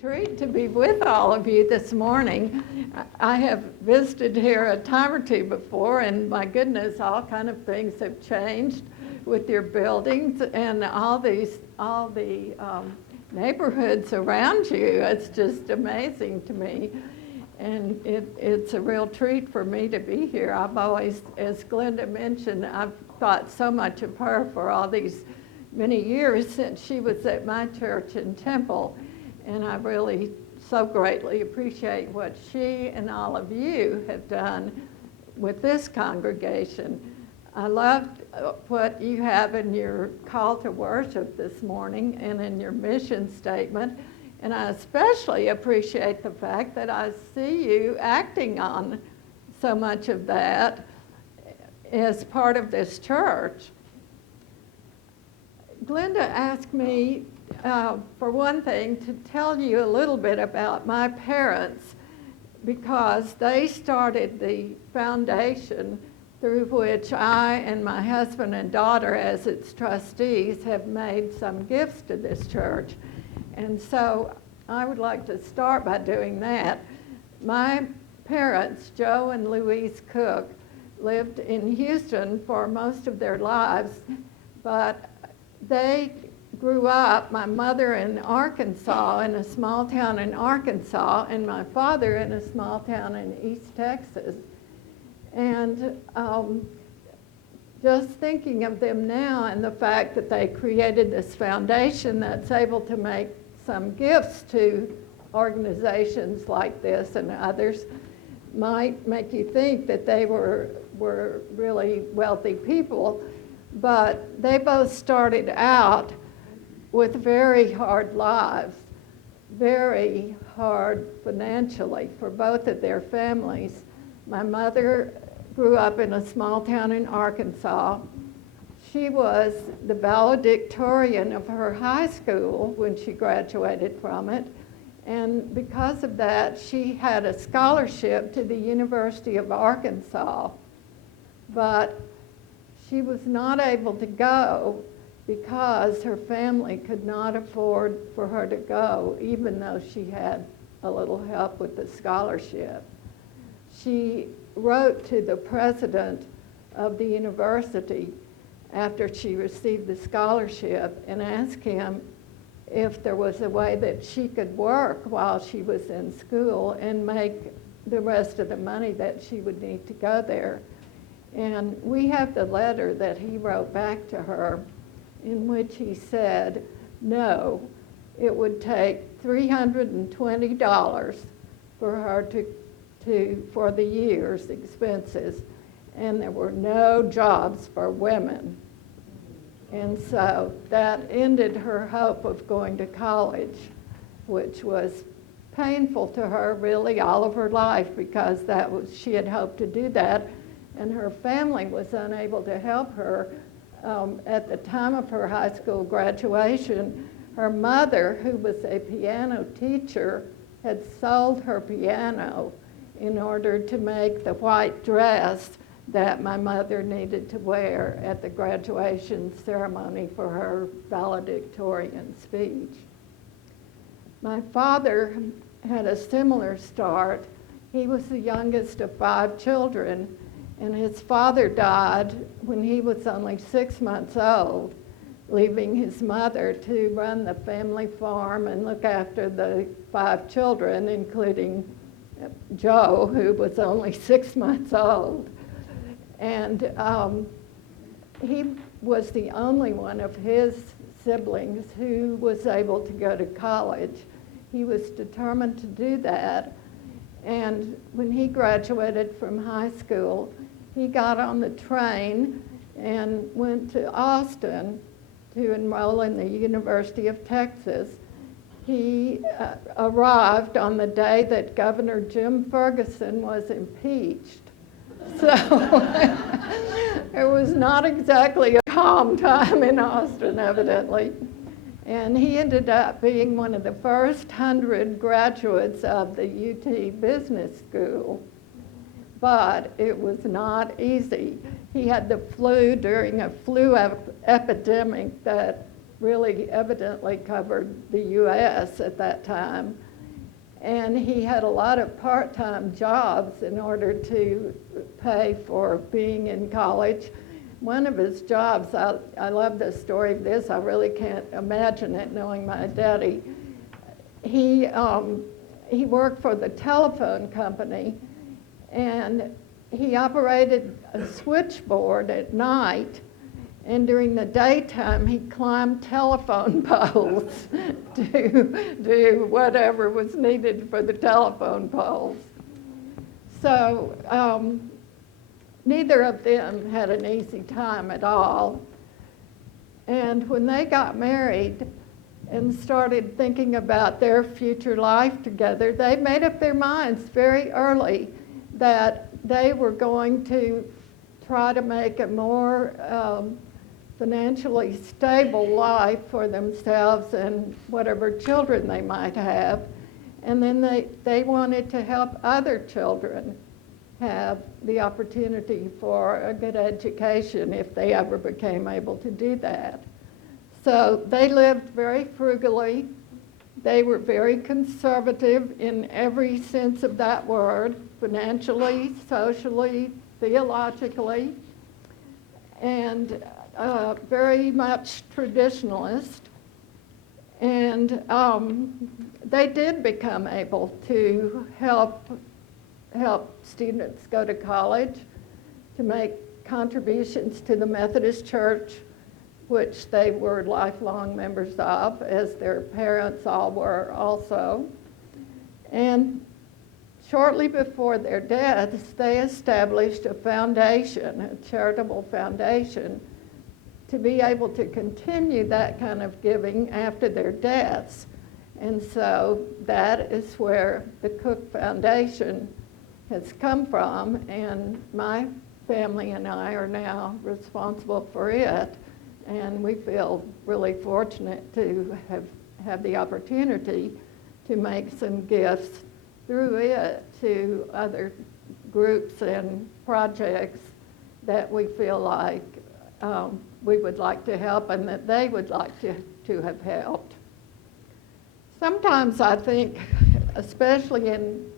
Treat to be with all of you this morning. I have visited here a time or two before, and my goodness, all kind of things have changed with your buildings and all the neighborhoods around you. It's just amazing to me, and it's a real treat for me to be here. I've always, as Glenda mentioned, I've thought so much of her for all these many years since she was at my church in Temple. And I really so greatly appreciate what she and all of you have done with this congregation. I loved what you have in your call to worship this morning and in your mission statement. And I especially appreciate the fact that I see you acting on so much of that as part of this church. Glenda asked me for one thing, to tell you a little bit about my parents, because they started the foundation through which I and my husband and daughter, as its trustees, have made some gifts to this church. And so I would like to start by doing that. My parents, Joe and Louise Cook, lived in Houston for most of their lives, but they grew up, my mother in Arkansas, in a small town in Arkansas, and my father in a small town in East Texas. And just thinking of them now and the fact that they created this foundation that's able to make some gifts to organizations like this and others might make you think that they were really wealthy people. But they both started out with very hard lives, very hard financially for both of their families. My mother grew up in a small town in Arkansas. She was the valedictorian of her high school when she graduated from it. And because of that, she had a scholarship to the University of Arkansas. But she was not able to go because her family could not afford for her to go, even though she had a little help with the scholarship. She wrote to the president of the university after she received the scholarship and asked him if there was a way that she could work while she was in school and make the rest of the money that she would need to go there. And we have the letter that he wrote back to her, in which he said, no, it would take $320 for her for the year's expenses, and there were no jobs for women. And so that ended her hope of going to college, which was painful to her really all of her life, because she had hoped to do that, and her family was unable to help her. At the time of her high school graduation, her mother, who was a piano teacher, had sold her piano in order to make the white dress that my mother needed to wear at the graduation ceremony for her valedictorian speech. My father had a similar start. He was the youngest of 5 children, and his father died when he was only 6 months old, leaving his mother to run the family farm and look after the 5 children, including Joe, who was only 6 months old. And he was the only one of his siblings who was able to go to college. He was determined to do that. And when he graduated from high school, he got on the train and went to Austin to enroll in the University of Texas. He arrived on the day that Governor Jim Ferguson was impeached. So it was not exactly a calm time in Austin, evidently. And he ended up being one of the first 100 graduates of the UT Business School. But it was not easy. He had the flu during a flu epidemic that really evidently covered the U.S. at that time. and he had a lot of part-time jobs in order to pay for being in college. One of his jobs, I love the story of this, I really can't imagine it knowing my daddy. He worked for the telephone company, and he operated a switchboard at night, and during the daytime he climbed telephone poles to do whatever was needed for the telephone poles. So neither of them had an easy time at all. And when they got married and started thinking about their future life together, they made up their minds very early that they were going to try to make a more financially stable life for themselves and whatever children they might have. And then they wanted to help other children have the opportunity for a good education if they ever became able to do that. So they lived very frugally. They were very conservative in every sense of that word, financially, socially, theologically, and very much traditionalist. And they did become able to help students go to college, to make contributions to the Methodist Church, which they were lifelong members of, as their parents all were also. And shortly before their deaths, they established a foundation, a charitable foundation, to be able to continue that kind of giving after their deaths. And so that is where the Cook Foundation has come from, and my family and I are now responsible for it. And we feel really fortunate to have the opportunity to make some gifts through it to other groups and projects that we feel like we would like to help and that they would like to have helped. Sometimes I think, especially in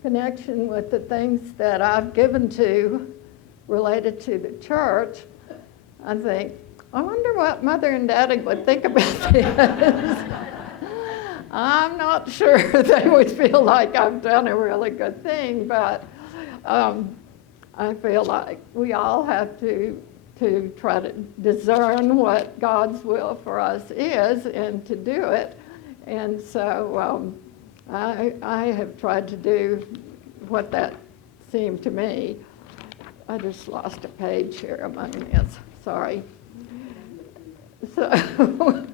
connection with the things that I've given to related to the church, I think, I wonder what Mother and Daddy would think about this. I'm not sure they would feel like I've done a really good thing, but I feel like we all have to try to discern what God's will for us is and to do it. And so I have tried to do what that seemed to me. I just lost a page here among this, sorry. So,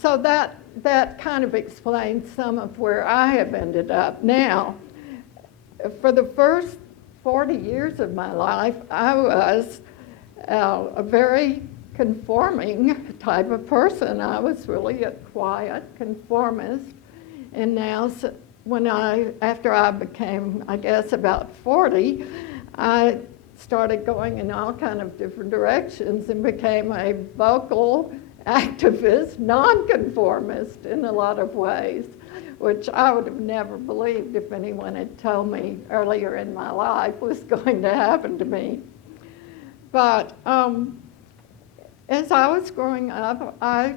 so that kind of explains some of where I have ended up. Now, for the first 40 years of my life, I was a very conforming type of person. I was really a quiet conformist. And now, after I became, I guess, about 40, I started going in all kind of different directions and became a vocal activist, nonconformist in a lot of ways, which I would have never believed if anyone had told me earlier in my life was going to happen to me. But as I was growing up, I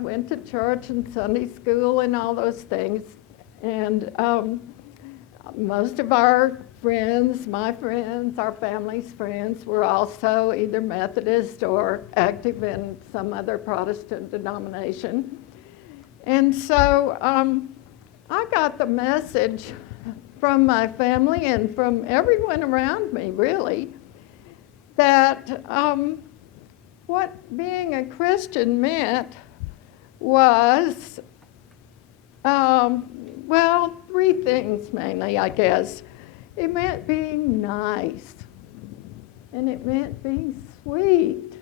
went to church and Sunday school and all those things, and most of our friends, my friends, our family's friends, were also either Methodist or active in some other Protestant denomination. And so I got the message from my family and from everyone around me, really, that what being a Christian meant was, well, three things mainly, I guess. It meant being nice, and it meant being sweet,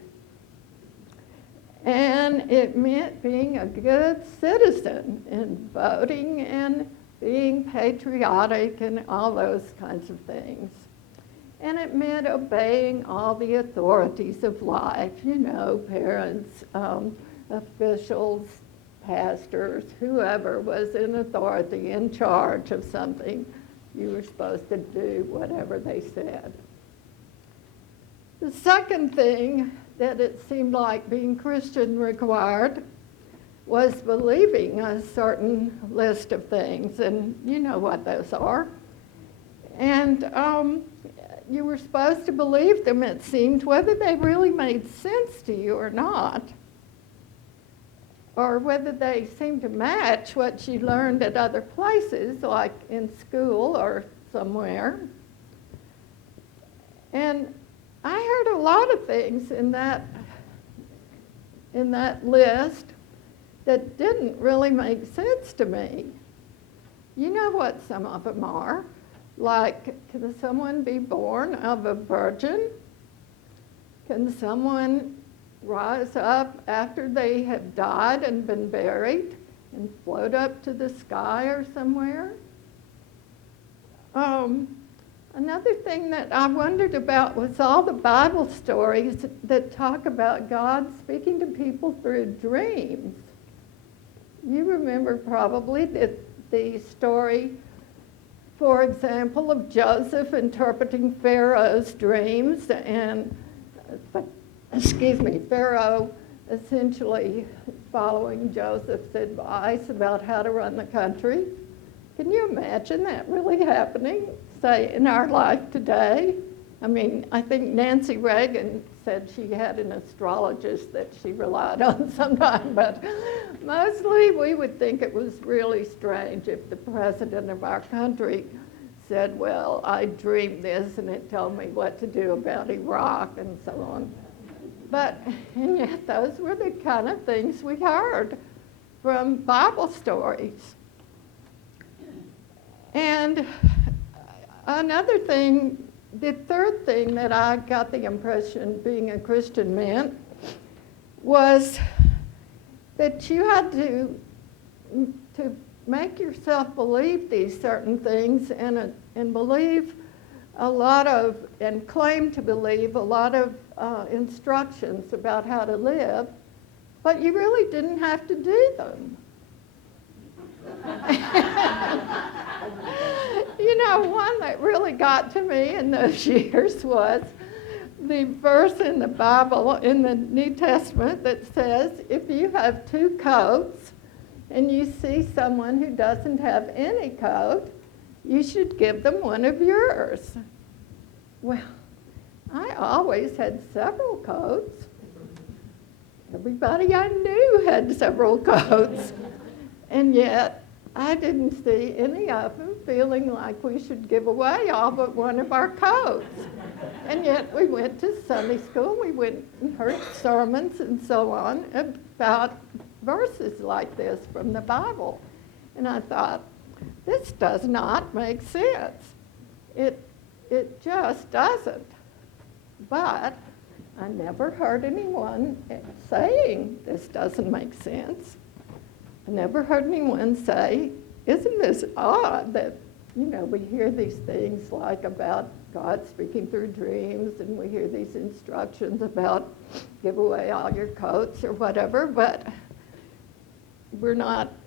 and it meant being a good citizen and voting and being patriotic and all those kinds of things. And it meant obeying all the authorities of life, you know, parents, officials, pastors, whoever was in authority, in charge of something, you were supposed to do whatever they said. The second thing that it seemed like being Christian required was believing a certain list of things, and you know what those are. And you were supposed to believe them, it seemed, whether they really made sense to you or not, or whether they seemed to match what you learned at other places, like in school or somewhere. And I heard a lot of things in that list that didn't really make sense to me. You know what some of them are. Like, can someone be born of a virgin? Can someone rise up after they have died and been buried and float up to the sky or somewhere? Another thing that I wondered about was all the Bible stories that talk about God speaking to people through dreams. You remember probably that the story, for example, of Joseph interpreting Pharaoh's dreams, and Pharaoh essentially following Joseph's advice about how to run the country. Can you imagine that really happening, say, in our life today? I mean, I think Nancy Reagan said she had an astrologist that she relied on sometime, but mostly we would think it was really strange if the president of our country said, well, I dreamed this and it told me what to do about Iraq and so on. And yet those were the kind of things we heard from Bible stories. And another thing, the third thing that I got the impression being a Christian meant was that you had to make yourself believe these certain things and believe a lot of, and claim to believe a lot of instructions about how to live, but you really didn't have to do them. You know, one that really got to me in those years was the verse in the Bible, in the New Testament, that says, if you have two coats and you see someone who doesn't have any coat, you should give them one of yours. Well, I always had several coats. Everybody I knew had several coats. And yet, I didn't see any of them feeling like we should give away all but one of our coats. And yet we went to Sunday school, we went and heard sermons and so on about verses like this from the Bible. And I thought, this does not make sense. It just doesn't. But I never heard anyone saying this doesn't make sense. I never heard anyone say, isn't this odd that, you know, we hear these things like about God speaking through dreams, and we hear these instructions about give away all your coats or whatever, but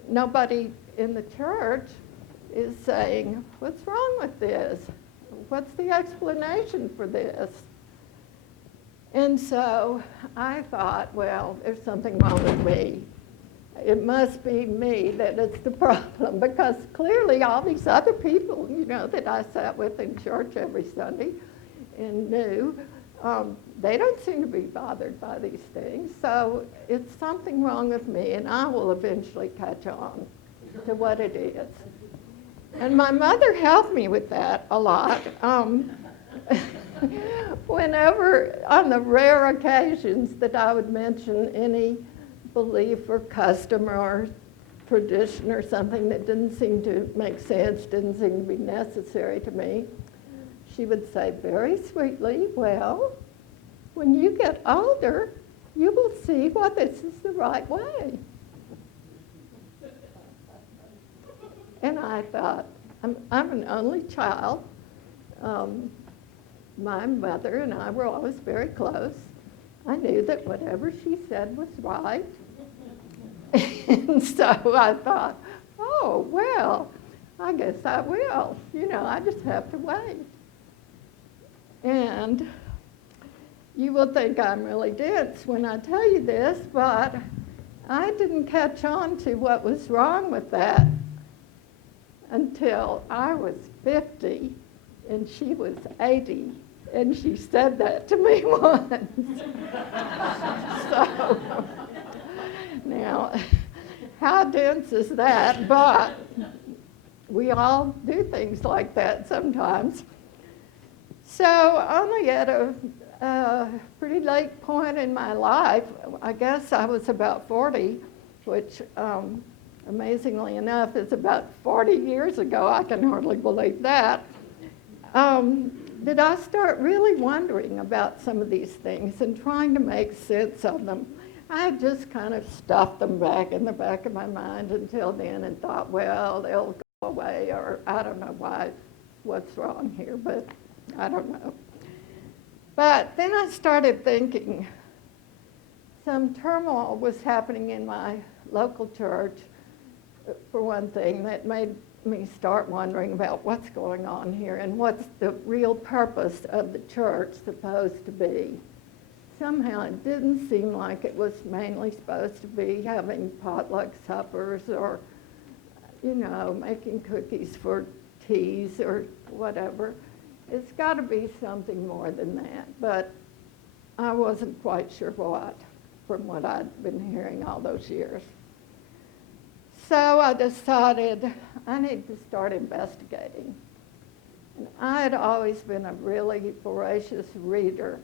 nobody in the church is saying, what's wrong with this? What's the explanation for this? And so I thought, well, there's something wrong with me. It must be me that it's the problem, because clearly all these other people, you know, that I sat with in church every Sunday and knew, they don't seem to be bothered by these things. So it's something wrong with me, and I will eventually catch on to what it is. And my mother helped me with that a lot. Whenever, on the rare occasions that I would mention any belief or custom or tradition or something that didn't seem to make sense, didn't seem to be necessary to me, she would say very sweetly, well, when you get older, you will see why this is the right way. And I thought, I'm an only child. My mother and I were always very close. I knew that whatever she said was right. And so I thought, oh, well, I guess I will. I just have to wait. And you will think I'm really dense when I tell you this, but I didn't catch on to what was wrong with that until I was 50 and she was 80, and she said that to me once. So, now, how dense is that? But we all do things like that sometimes. So, only at a pretty late point in my life, I guess I was about 40, which amazingly enough is about 40 years ago. I can hardly believe that. Did I start really wondering about some of these things and trying to make sense of them. I had just kind of stuffed them back in the back of my mind until then and thought, well, they'll go away, or I don't know what's wrong here, but I don't know. But then I started thinking some turmoil was happening in my local church, for one thing, that made me start wondering about what's going on here and what's the real purpose of the church supposed to be. Somehow it didn't seem like it was mainly supposed to be having potluck suppers or, making cookies for teas or whatever. It's got to be something more than that, but I wasn't quite sure what, from what I'd been hearing all those years. So I decided I need to start investigating. And I had always been a really voracious reader,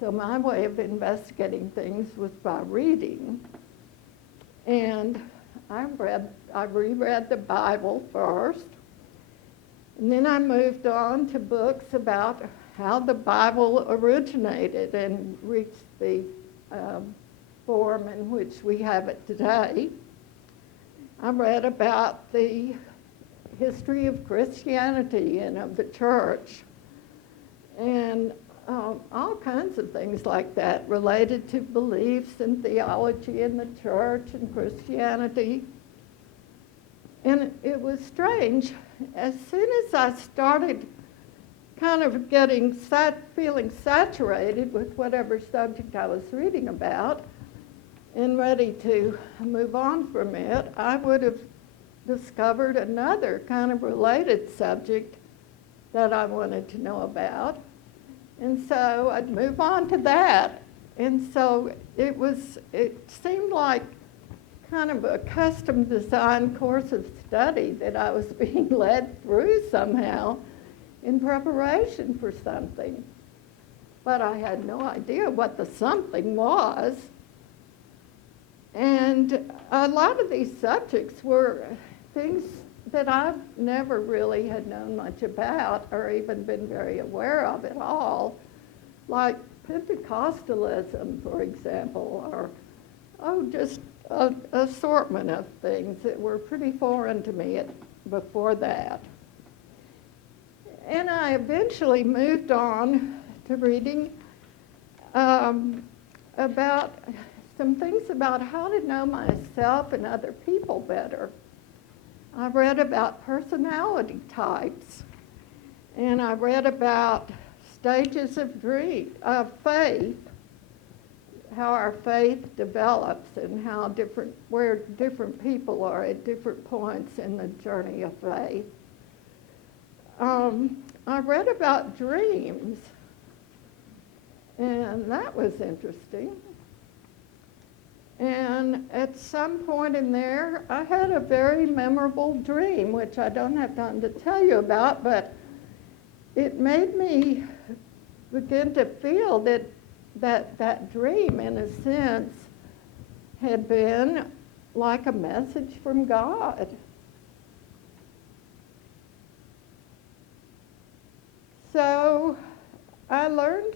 so my way of investigating things was by reading. And I reread the Bible first, and then I moved on to books about how the Bible originated and reached the form in which we have it today. I read about the history of Christianity and of the church, and all kinds of things like that related to beliefs and theology in the church and Christianity. And it was strange. As soon as I started kind of feeling saturated with whatever subject I was reading about and ready to move on from it, I would have discovered another kind of related subject that I wanted to know about. And so I'd move on to that. And so it seemed like kind of a custom designed course of study that I was being led through somehow in preparation for something. But I had no idea what the something was. And a lot of these subjects were things that I never really had known much about or even been very aware of at all, like Pentecostalism, for example, or just an assortment of things that were pretty foreign to me before that. And I eventually moved on to reading about some things about how to know myself and other people better. I read about personality types, and I read about stages of faith, how our faith develops and where different people are at different points in the journey of faith. I read about dreams, and that was interesting. And at some point in there, I had a very memorable dream, which I don't have time to tell you about, but it made me begin to feel that dream, in a sense, had been like a message from God. So I learned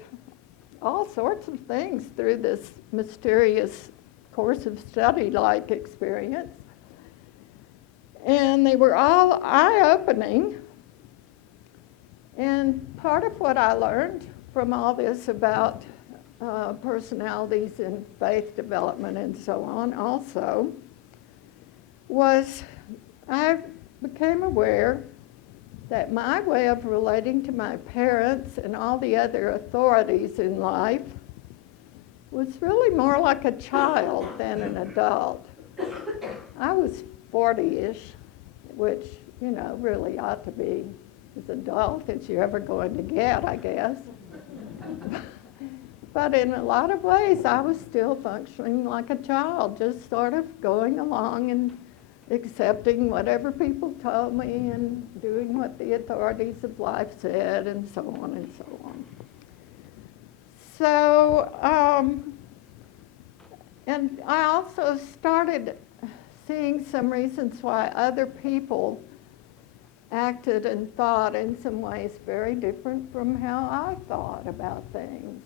all sorts of things through this mysterious course of study-like experience. And they were all eye-opening. And part of what I learned from all this about personalities and faith development and so on also was I became aware that my way of relating to my parents and all the other authorities in life was really more like a child than an adult. I was 40-ish, which, you know, really ought to be as adult as you're ever going to get, I guess. But in a lot of ways, I was still functioning like a child, just sort of going along and accepting whatever people told me and doing what the authorities of life said and so on and so on. So, and I also started seeing some reasons why other people acted and thought in some ways very different from how I thought about things.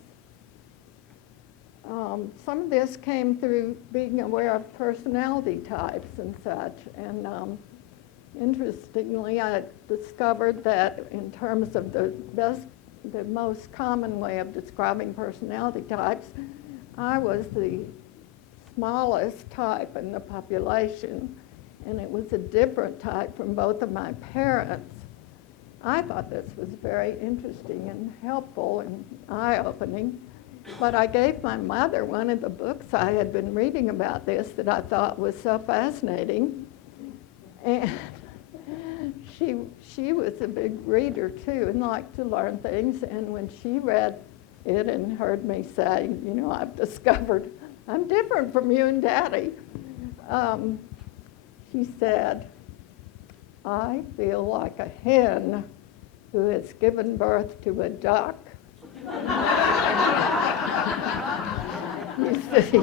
Some of this came through being aware of personality types and such. And interestingly, I discovered that in terms of the most common way of describing personality types, I was the smallest type in the population, and it was a different type from both of my parents. I thought this was very interesting and helpful and eye-opening. But I gave my mother one of the books I had been reading about this that I thought was so fascinating. And she was a big reader too and liked to learn things. And when she read it and heard me say, you know, I've discovered I'm different from you and Daddy, she said, I feel like a hen who has given birth to a duck. You see.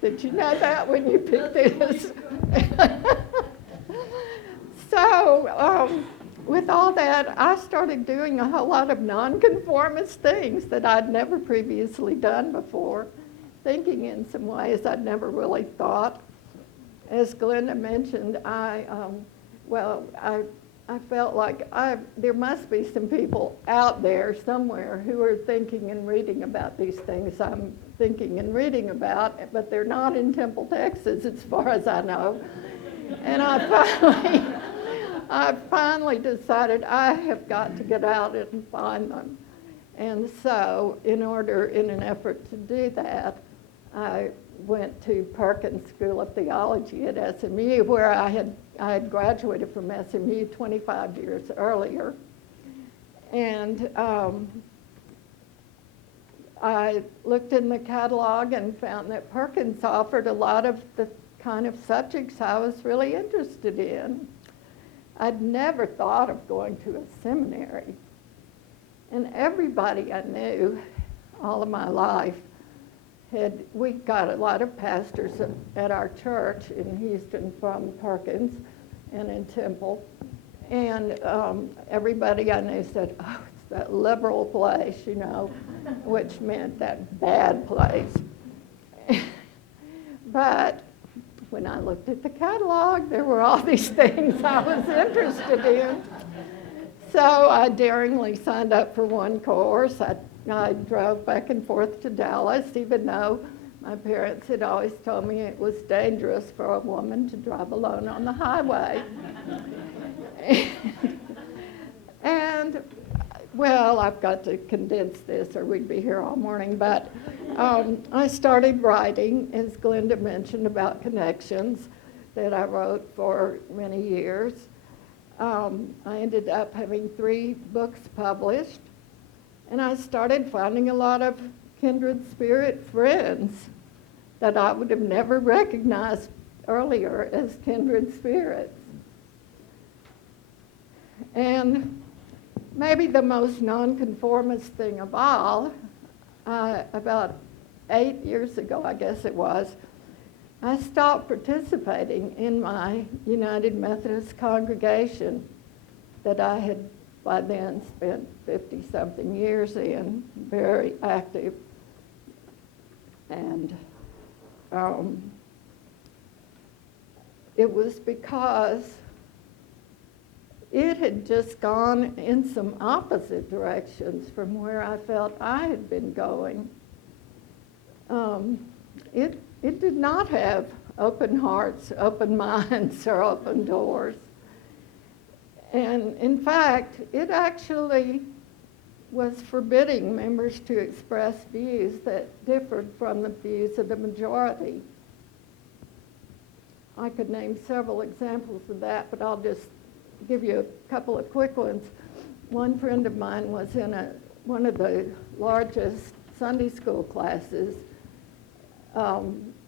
Did you know that when you picked this? So, with all that, I started doing a whole lot of nonconformist things that I'd never previously done before, thinking in some ways I'd never really thought. As Glenda mentioned, I felt like there must be some people out there somewhere who are thinking and reading about these things I'm thinking and reading about, but they're not in Temple, Texas, as far as I know. And I finally decided I have got to get out and find them. And so, in an effort to do that, I went to Perkins School of Theology at SMU, where I had graduated from SMU 25 years earlier. And I looked in the catalog and found that Perkins offered a lot of the kind of subjects I was really interested in. I'd never thought of going to a seminary. And everybody I knew all of my life we got a lot of pastors at our church in Houston from Perkins and in Temple. And everybody I knew said, oh, it's that liberal place, you know, which meant that bad place. But when I looked at the catalog, there were all these things I was interested in. So I daringly signed up for one course. I drove back and forth to Dallas, even though my parents had always told me it was dangerous for a woman to drive alone on the highway. And, well, I've got to condense this or we'd be here all morning, but I started writing, as Glenda mentioned, about connections that I wrote for many years. I ended up having 3 books published. And I started finding a lot of kindred spirit friends that I would have never recognized earlier as kindred spirits. And maybe the most nonconformist thing of all, about 8 years ago, I guess it was, I stopped participating in my United Methodist congregation that I had by then spent 50-something years in, very active. And it was because it had just gone in some opposite directions from where I felt I had been going. It did not have open hearts, open minds, or open doors. And in fact, it actually was forbidding members to express views that differed from the views of the majority. I could name several examples of that, but I'll just give you a couple of quick ones. One friend of mine was in one of the largest Sunday school classes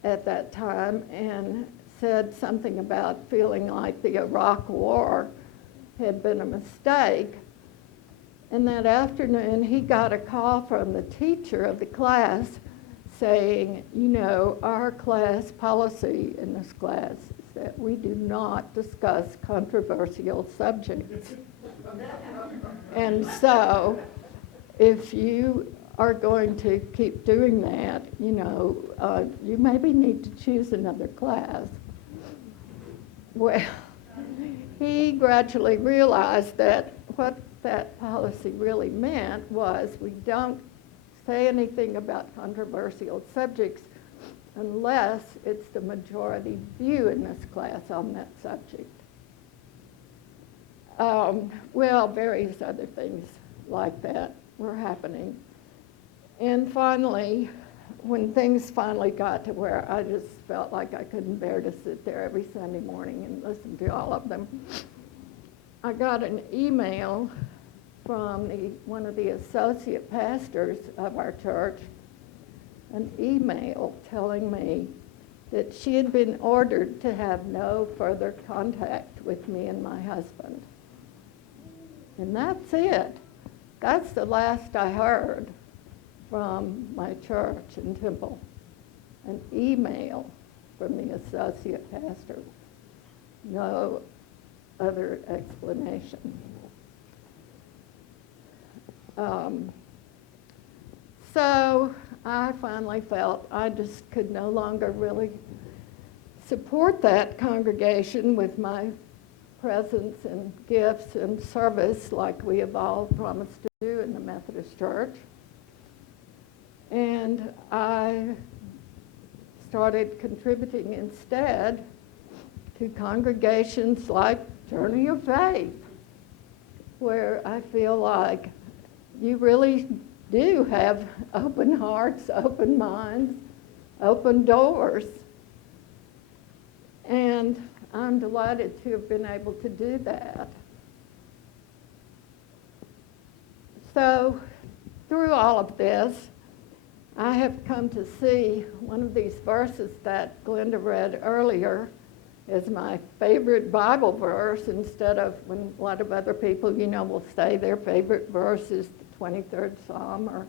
at that time and said something about feeling like the Iraq War had been a mistake. And that afternoon, he got a call from the teacher of the class saying, you know, our class policy in this class is that we do not discuss controversial subjects. And so, if you are going to keep doing that, you know, you maybe need to choose another class. Well, he gradually realized that what that policy really meant was we don't say anything about controversial subjects unless it's the majority view in this class on that subject. Well, various other things like that were happening. And finally, when things finally got to where I just felt like I couldn't bear to sit there every Sunday morning and listen to all of them, I got an email from one of the associate pastors of our church, an email telling me that she had been ordered to have no further contact with me and my husband. And that's it. That's the last I heard from my church in Temple. An email from the associate pastor. No other explanation. So I finally felt I just could no longer really support that congregation with my presence and gifts and service like we have all promised to do in the Methodist Church. And I started contributing instead to congregations like Journey of Faith, where I feel like you really do have open hearts, open minds, open doors. And I'm delighted to have been able to do that. So, through all of this, I have come to see one of these verses that Glenda read earlier as my favorite Bible verse, instead of when a lot of other people, you know, will say their favorite verse is the 23rd Psalm or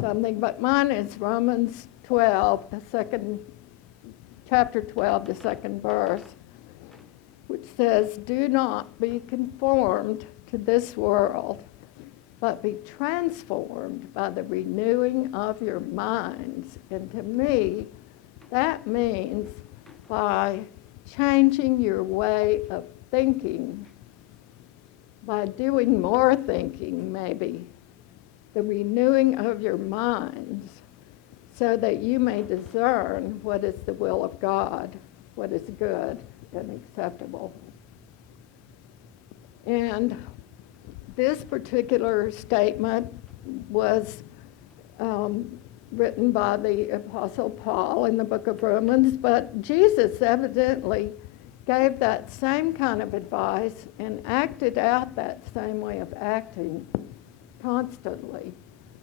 something. But mine is Romans 12, chapter 12, the second verse, which says, "Do not be conformed to this world, but be transformed by the renewing of your minds." And to me, that means by changing your way of thinking, by doing more thinking maybe, the renewing of your minds, so that you may discern what is the will of God, what is good and acceptable. And this particular statement was written by the Apostle Paul in the book of Romans, but Jesus evidently gave that same kind of advice and acted out that same way of acting constantly,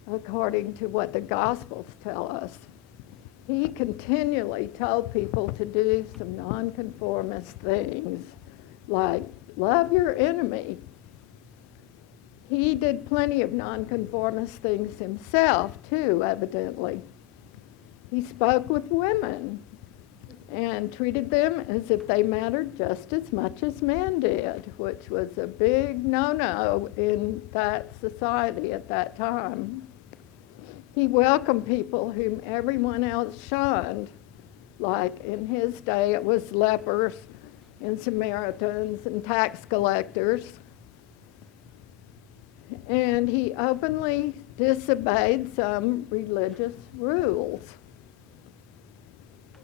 according to what the Gospels tell us. He continually told people to do some nonconformist things, like love your enemy. He did plenty of nonconformist things himself, too, evidently. He spoke with women and treated them as if they mattered just as much as men did, which was a big no-no in that society at that time. He welcomed people whom everyone else shunned, like in his day it was lepers and Samaritans and tax collectors. and he openly disobeyed some religious rules.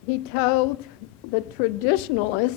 He told the traditionalists